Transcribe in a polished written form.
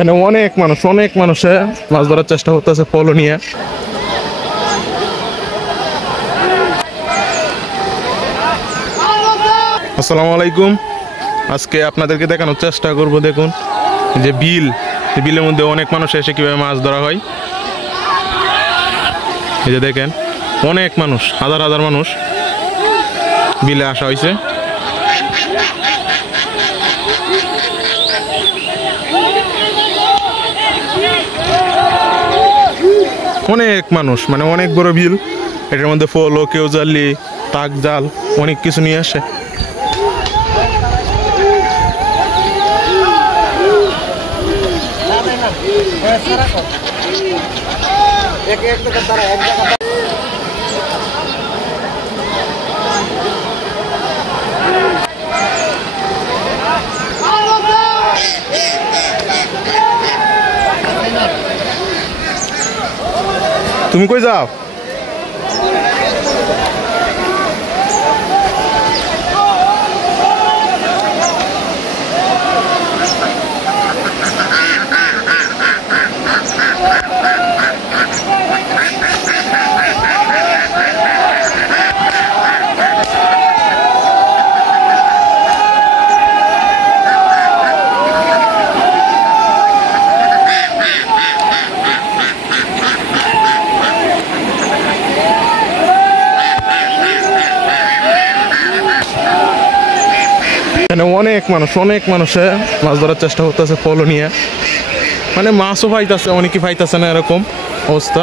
এখানে অনেক মানুষে মাছ ধরার চেষ্টা করতেছে পলো নিয়ে। আসসালামু আলাইকুম। আজকে আপনাদেরকে দেখানোর চেষ্টা করব। দেখুন যে বিলের মধ্যে অনেক মানুষ এসে কিভাবে মাছ ধরা হয়। এই যে দেখেন অনেক মানুষ, হাজার হাজার মানুষ বিলে আসা হয়েছে। অনেক মানুষ, মানে অনেক বড় বিল। এটার মধ্যে ফলো, কেউ জালি, টাক জাল, অনেক কিছু নিয়ে আসে। তুমি কই যাও? এখানে অনেক মানুষে মাছ ধরার চেষ্টা করতেছে পলো নিয়ে। মানে মাছও পাইতেছে, অনেকে পাইতেছে না, এরকম অবস্থা।